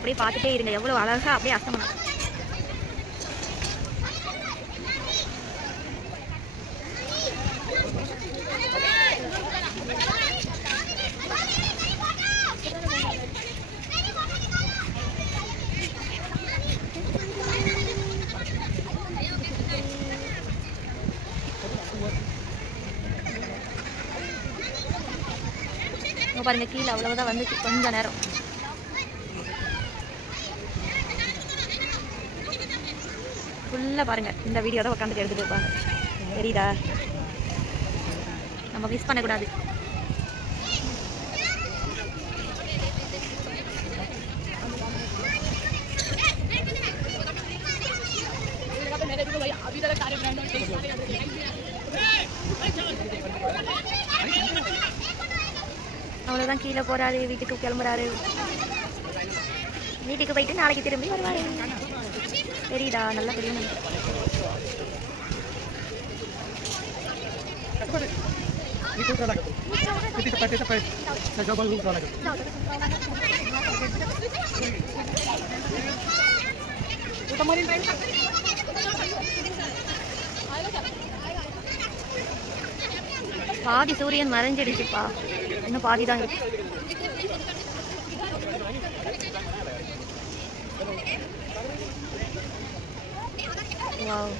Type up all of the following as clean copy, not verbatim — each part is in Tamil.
அப்படியே பார்த்துட்டே இருங்க, எவ்வளோ அழகாக அப்படியே அஸ்தமனம். பாருங்க கீழே அவ்வளவுதான் வந்துச்சு கொஞ்ச நேரம். ஃபுல்லாக பாருங்க இந்த வீடியோ தான் உட்காந்துட்டு எடுத்துட்டு இருப்பாங்க, தெரியுதா? நம்ம மிஸ் பண்ணக்கூடாது. அவ்வளோதான், கீழே போறாரு, வீட்டுக்கு கிளம்புறாரு. வீட்டுக்கு போயிட்டு நாளைக்கு திரும்பி வருவாரு, தெரியுதா? நல்லா தெரியும். பாதி சூரியன் மறைஞ்சிடுச்சுப்பா, இன்னும் பாதி தான் இருக்கு. வாவ்,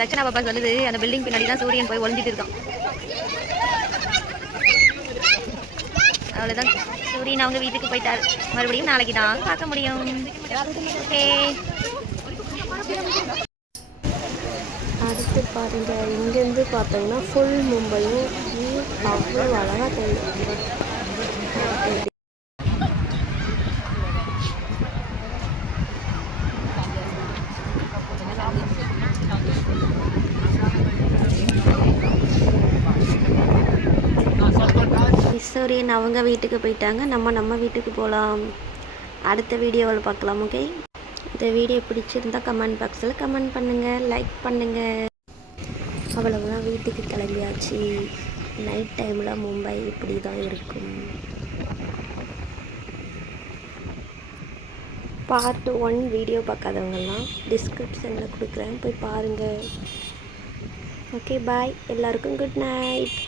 லட்சணா பாப்பா சொல்லுது அந்த பில்டிங் பின்னாடி தான் சூரியன் போய் ஒளிஞ்சிட்டு இருக்கான். அவ்வளோதான், சூரியன் அவங்க வீட்டுக்கு போயிட்டார். மறுபடியும் நாளைக்கு தான் பார்க்க முடியும். ஓகே, அடுத்து பாருங்க, இங்கேருந்து பார்த்தோம்னா ஃபுல் மும்பையும் அவ்வளோ அழகாக தெரியும். சூரியன் அவங்க வீட்டுக்கு போயிட்டாங்க, நம்ம வீட்டுக்கு போகலாம். அடுத்த வீடியோவில் பார்க்கலாம். ஓகே, இந்த வீடியோ பிடிச்சிருந்தா கமெண்ட் பாக்ஸில் கமெண்ட் பண்ணுங்கள், லைக் பண்ணுங்கள். அவ்வளவுதான், வீட்டுக்கு கிளம்பியாச்சு. நைட் டைமில் மும்பை இப்படி தான் இருக்கும். பார்ட் 1 வீடியோ பார்க்காதவங்கெல்லாம் டிஸ்கிரிப்ஷனில் கொடுக்குறேன், போய் பாருங்கள். ஓகே, பாய். எல்லாருக்கும் குட் நைட்.